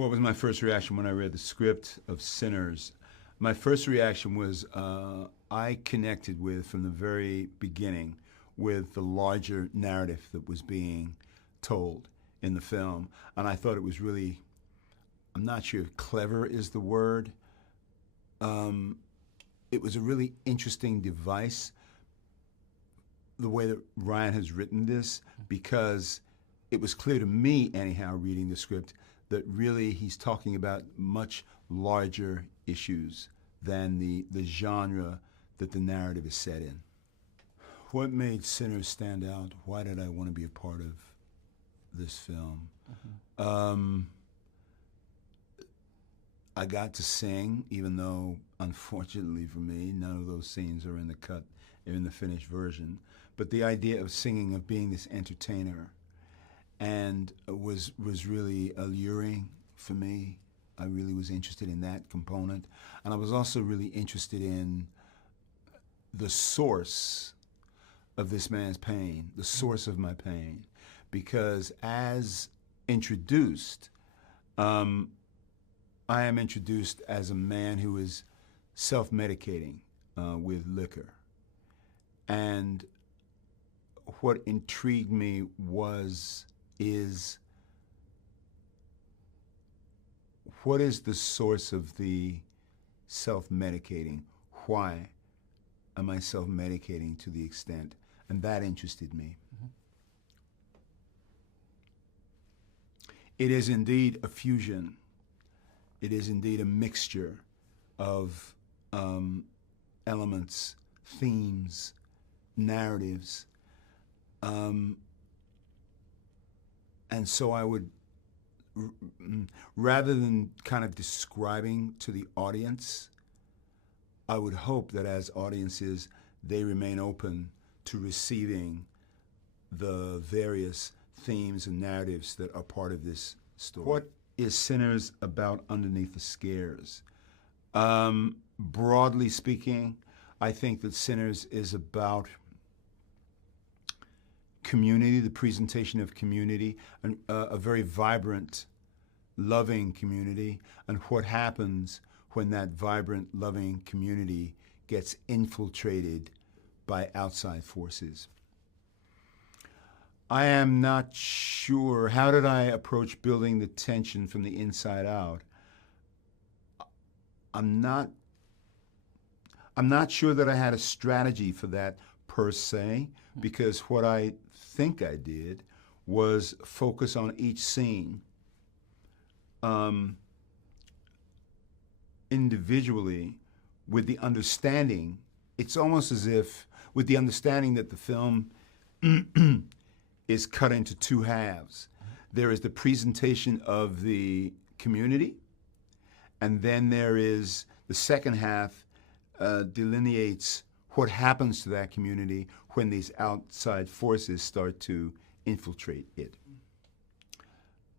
What was my first reaction when I read the script of Sinners? My first reaction was I connected with, from the very beginning, with the larger narrative that was being told in the film. And I thought it was really, I'm not sure if clever is the word. It was a really interesting device, the way that Ryan has written this, because it was clear to me, anyhow, reading the script, that really he's talking about much larger issues than the genre that the narrative is set in. What made Sinners stand out? Why did I want to be a part of this film? I got to sing, even though, unfortunately for me, none of those scenes are in the cut, in the finished version. But the idea of singing, of being this entertainer, and was really alluring for me. I really was interested in that component. And I was also really interested in the source of this man's pain, the source of my pain. Because as introduced, I am introduced as a man who is self-medicating with liquor. And what intrigued me is what is the source of the self-medicating? Why am I self-medicating to the extent? And that interested me. It is indeed a fusion. It is indeed a mixture of elements, themes, narratives. And so I would, rather than kind of describing to the audience, I would hope that as audiences, they remain open to receiving the various themes and narratives that are part of this story. What is Sinners about underneath the scares? Broadly speaking, I think that Sinners is about community, the presentation of community, and a very vibrant, loving community, and what happens when that vibrant, loving community gets infiltrated by outside forces. I am not sure, how did I approach building the tension from the inside out? I'm not sure that I had a strategy for that per se, because what I think I did was focus on each scene individually with the understanding, it's almost as if with the understanding that the film is cut into two halves. There is the presentation of the community, and then there is the second half delineates what happens to that community when these outside forces start to infiltrate it.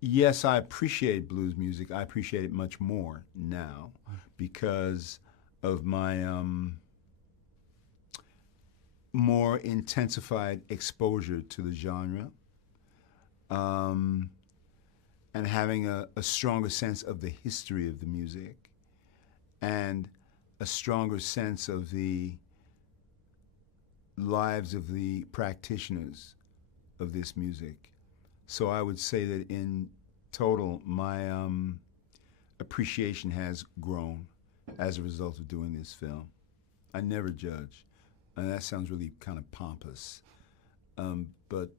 Yes, I appreciate blues music. I appreciate it much more now because of my more intensified exposure to the genre, and having a stronger sense of the history of the music and a stronger sense of the lives of the practitioners of this music. So I would say that in total, my appreciation has grown as a result of doing this film. I never judge. And that sounds really kind of pompous. But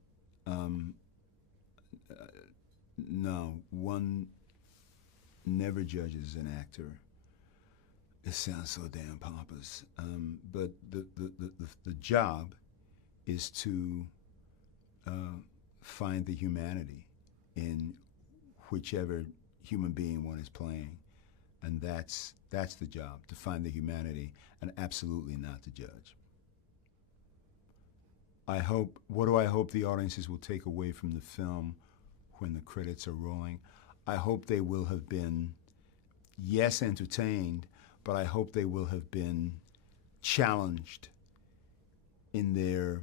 no, one never judges an actor. It sounds so damn pompous. But the job is to find the humanity in whichever human being one is playing. And that's the job, to find the humanity and absolutely not to judge. What do I hope the audiences will take away from the film when the credits are rolling? I hope they will have been, yes, entertained, but I hope they will have been challenged in their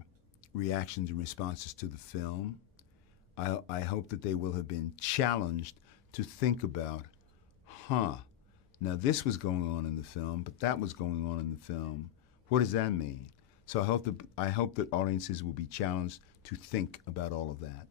reactions and responses to the film. I hope that they will have been challenged to think about, now this was going on in the film, but that was going on in the film. What does that mean? So I hope that audiences will be challenged to think about all of that.